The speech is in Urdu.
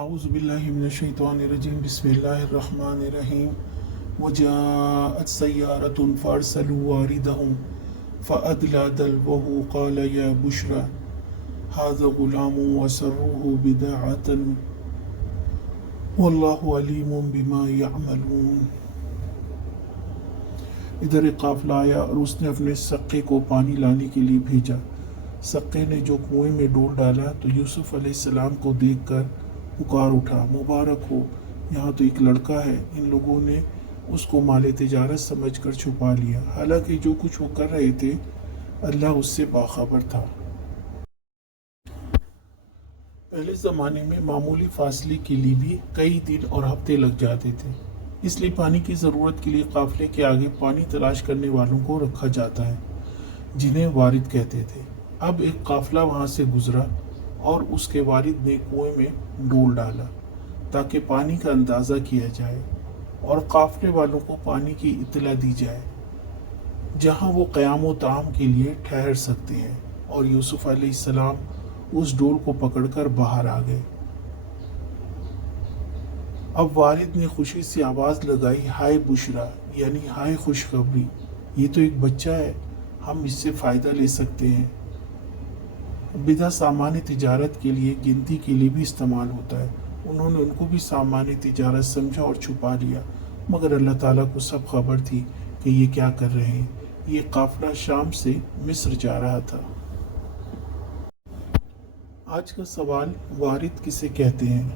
اعوذ باللہ من الشیطان الرجیم بسم اللہ الرحمن الرحیم وجاءت سیارة فارسلوا واردهم فأدلى دلوه قال يا بشرى هذا غلام وسروه بداعة واللہ علیم بما يعملون۔ ادھر ایک قافلہ آیا اور اس نے اپنے سقے کو پانی لانے کے لیے بھیجا۔ سقے نے جو کنویں میں ڈول ڈالا تو یوسف علیہ السلام کو دیکھ کر پکار اٹھا، مبارک ہو، یہاں تو ایک لڑکا ہے۔ ان لوگوں نے اس کو مال تجارت سمجھ کر چھپا لیا، حالانکہ جو کچھ وہ کر رہے تھے اللہ اس سے باخبر تھا۔ پہلے زمانے میں معمولی فاصلے کے لیے بھی کئی دن اور ہفتے لگ جاتے تھے، اس لیے پانی کی ضرورت کے لیے قافلے کے آگے پانی تلاش کرنے والوں کو رکھا جاتا ہے، جنہیں وارد کہتے تھے۔ اب ایک قافلہ وہاں سے گزرا اور اس کے وارد نے کنویں میں ڈول ڈالا تاکہ پانی کا اندازہ کیا جائے اور قافلے والوں کو پانی کی اطلاع دی جائے جہاں وہ قیام و طعام کے لیے ٹھہر سکتے ہیں، اور یوسف علیہ السلام اس ڈول کو پکڑ کر باہر آ گئے۔ اب والد نے خوشی سے آواز لگائی، ہائے بشرا، یعنی ہائے خوشخبری، یہ تو ایک بچہ ہے، ہم اس سے فائدہ لے سکتے ہیں۔ بدہ سامان تجارت کے لیے گنتی کے لیے بھی استعمال ہوتا ہے۔ انہوں نے ان کو بھی سامان تجارت سمجھا اور چھپا لیا، مگر اللہ تعالیٰ کو سب خبر تھی کہ یہ کیا کر رہے ہیں۔ یہ قافلہ شام سے مصر جا رہا تھا۔ آج کا سوال، وارد کسے کہتے ہیں؟